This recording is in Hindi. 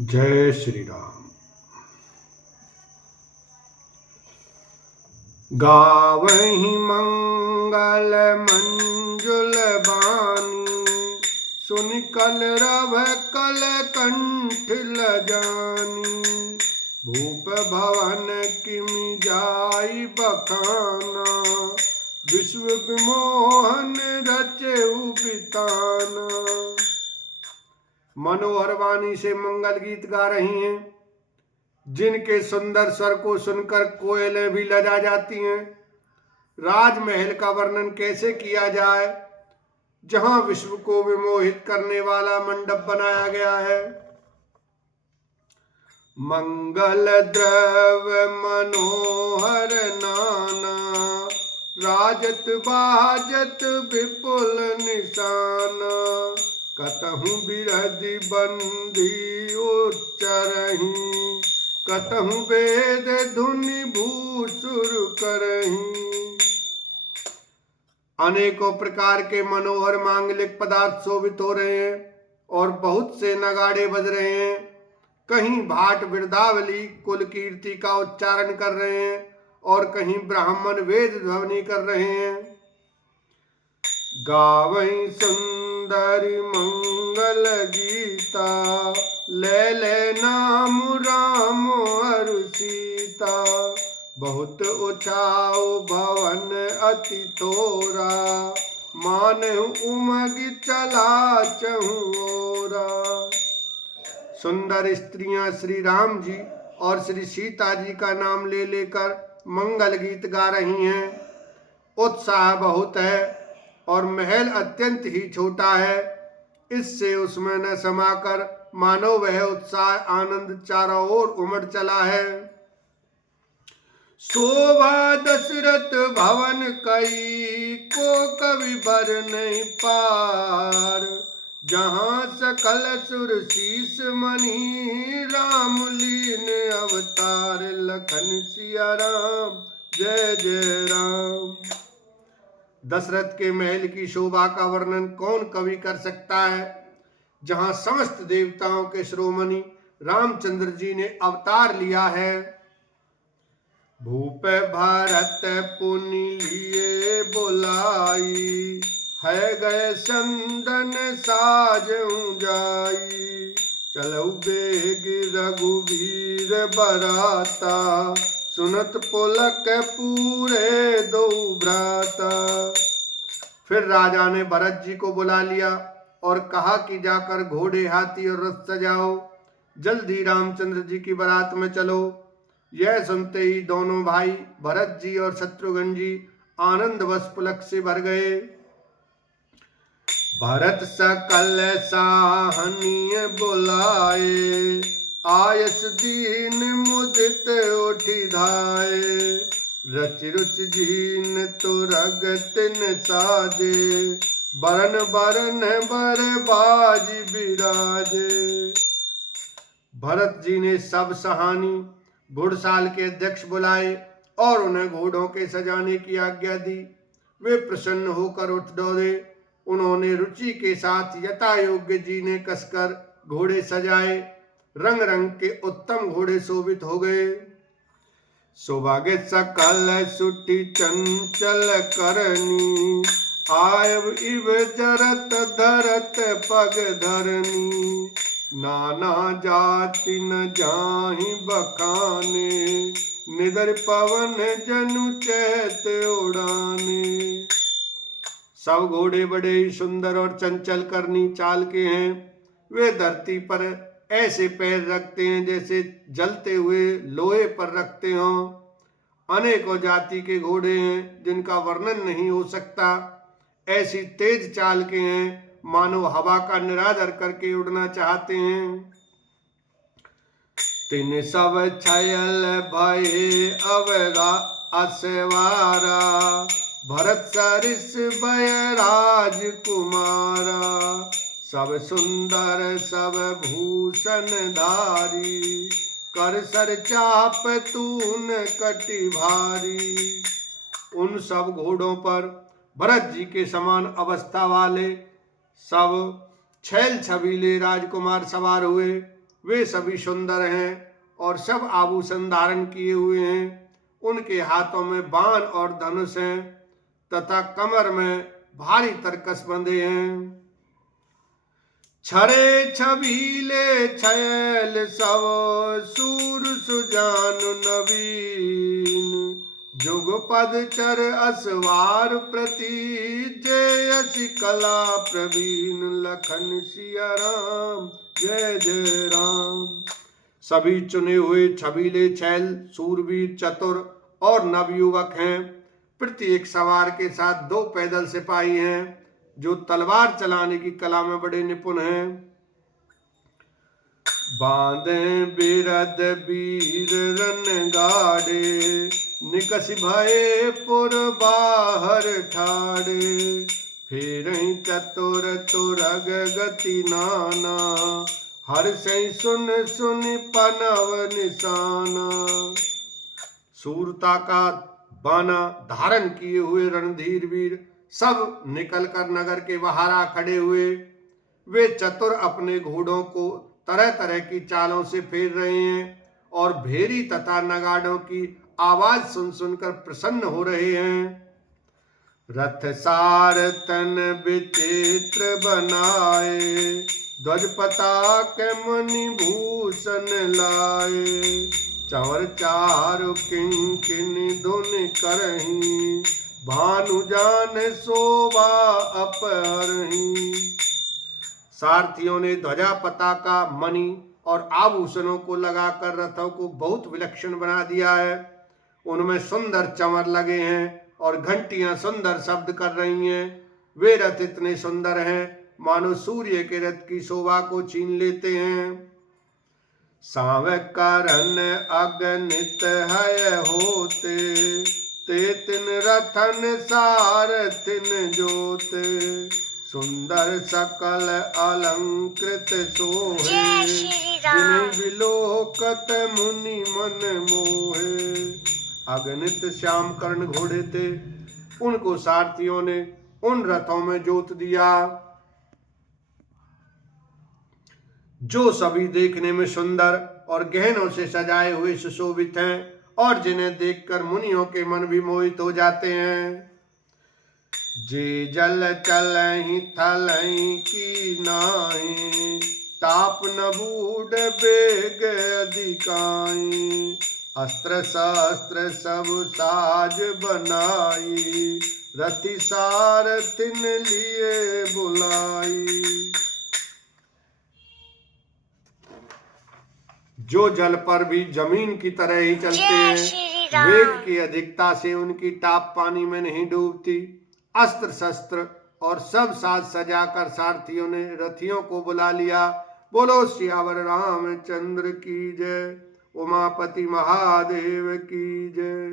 जय श्री राम। गावहि मंगल मंजुल बानी, सुन कल रव कल कंठ लजानी। भूप भवन किमि जाई बखाना, विश्व विमोहन रचेउ बिताना। मनोहर वाणी से मंगल गीत गा रही हैं, जिनके सुंदर स्वर को सुनकर कोयलें भी लजा जाती हैं। राजमहल का वर्णन कैसे किया जाए, जहां विश्व को विमोहित करने वाला मंडप बनाया गया है। मंगल द्रव्य मनोहर नाना, राजत बाजत विपुल निशाना। कतहु बिरधि बंदी उच्चरहि, कतहु वेद धुनि भूसुर करहि। अनेकों प्रकार के मनोहर मांगलिक पदार्थ शोभित हो रहे हैं और बहुत से नगाड़े बज रहे हैं। कहीं भाट वृंदावली कुल कीर्ति का उच्चारण कर रहे हैं और कहीं ब्राह्मण वेद ध्वनि कर रहे हैं। गावई सुंदरी मंगल गीता, ले ले नाम राम और सीता। बहुत उछाओ भवन अति थोरा, मानहु उमग चला चहुओरा। सुंदर स्त्रियां श्री राम जी और श्री सीता जी का नाम ले लेकर मंगल गीत गा रही हैं। उत्साह बहुत है और महल अत्यंत ही छोटा है, इससे उसमें न समाकर मानो वह उत्साह आनंद चारों ओर उमड़ चला है। शोभा दशरथ भवन कई, को कवि बर नहीं पार। जहाँ सकल सुर शीस मणि, राम लीन अवतार। लखन सिया राम, जय जय राम। दशरथ के महल की शोभा का वर्णन कौन कवि कर सकता है, जहां समस्त देवताओं के शिरोमणि रामचंद्र जी ने अवतार लिया है। भूप भारत पुनि लिए बुलाई, है गए चंदन साजऊ जाई। चलऊ बेग रघुवीर बराता, सुनत पुलक पूरे दो भ्राता। फिर राजा ने भरत जी को बुला लिया और कहा कि जाकर घोड़े हाथी और रथ सजाओ, जल्दी रामचंद्र जी की बारात में चलो। यह सुनते ही दोनों भाई भरत जी और शत्रुघ्न जी आनंदवश पुलक से भर गए। भरत सकल साहनीय बुलाए, आयस दीन मुदित उठी धाये। रच रुच जीन तुरग तिन साजे, बरन बरन बर बाजी बिराजे। भरत जी ने सब सहानी घुड़साल के अध्यक्ष बुलाए और उन्हें घोड़ों के सजाने की आज्ञा दी। वे प्रसन्न होकर उठ दौड़े। उन्होंने रुचि के साथ यथा योग्य जी ने कसकर घोड़े सजाए। रंग रंग के उत्तम घोड़े शोभित हो गए। सौभाग्य सकल सुटी चंचल करनी, आयब इव जरत धरत पग धरनी। नाना जाति न जाहि बखाने, निदर पवन जनु चैत उड़ाने। सब घोड़े बड़े ही सुंदर और चंचल करनी चाल के हैं। वे धरती पर ऐसे पैर रखते हैं जैसे जलते हुए लोहे पर रखते हों। अनेकों जाति के घोड़े हैं जिनका वर्णन नहीं हो सकता। ऐसी तेज चाल के हैं मानो हवा का निरादर करके उड़ना चाहते हैं। तिन सब छयल भये अवगा असवारा, भरत सरिस भय राजकुमारा। सब सुंदर सब भूषण धारी, कर सर चाप तून कटि भारी। उन सब घोड़ों पर भरत जी के समान अवस्था वाले सब छैल छबीले राजकुमार सवार हुए। वे सभी सुंदर हैं और सब आभूषण धारण किए हुए हैं। उनके हाथों में बाण और धनुष हैं तथा कमर में भारी तरकस बंधे हैं। छरे छबीले छैल सब सूर सुजान नवीन, जुगपद चर असवार प्रति जय असी कला प्रवीण, लखन सिया राम जय जय राम। सभी चुने हुए छबीले छैल सूरवीर चतुर और नवयुवक हैं। प्रत्येक सवार के साथ 2 पैदल सिपाही हैं जो तलवार चलाने की कला में बड़े निपुण हैं। बांधे बिरद वीर रन गाड़े, निकस भये पुर बाहर ठाड़े, फिर चतुर तुरग गति नाना, हर सही सुन सुन पनव निशाना। सूरता का बाना धारण किए हुए रणधीर वीर सब निकलकर नगर के बाहर आ खड़े हुए। वे चतुर अपने घोड़ों को तरह तरह की चालों से फेर रहे हैं और भेरी तथा नगाड़ों की आवाज सुन सुनकर प्रसन्न हो रहे हैं। रथ सार तन विचित्र बनाए, ध्वज पताक मणि भूषण लाए, चंवर चारु किंकिनी धुन करहीं, भानु जान शोभा अपहरहीं। सारथियों ने ध्वजा पताका मणि और आभूषणों को लगाकर रथों को बहुत विलक्षण बना दिया है। उनमें सुंदर चंवर लगे हैं और घंटियां सुंदर शब्द कर रही हैं। वे रथ इतने सुंदर हैं मानो सूर्य के रथ की शोभा को छीन लेते हैं। साव करन अगणित है होते, ते तिन रथन सारथिन जोते, सुंदर सकल अलंकृत सोहे, जिन्हें विलोकत मुनि मन मोहे। अगणित श्याम कर्ण घोड़े थे, उनको सारथियों ने उन रथों में जोत दिया जो सभी देखने में सुंदर और गहनों से सजाए हुए सुशोभित हैं और जिन्हें देखकर मुनियों के मन भी मोहित हो जाते हैं। जे जल चलहि थलहि की नाहि, ताप न बूढ़ बेग अधिकाई, अस्त्र शस्त्र सब साज बनाई, रति सारथिन लिए बुलाई। जो जल पर भी जमीन की तरह ही चलते हैं, वेग की अधिकता से उनकी टाप पानी में नहीं डूबती। अस्त्र शस्त्र और सब साज सजाकर सारथियों ने रथियों को बुला लिया। बोलो सियावर रामचंद्र की जय, उमापति महादेव की जय।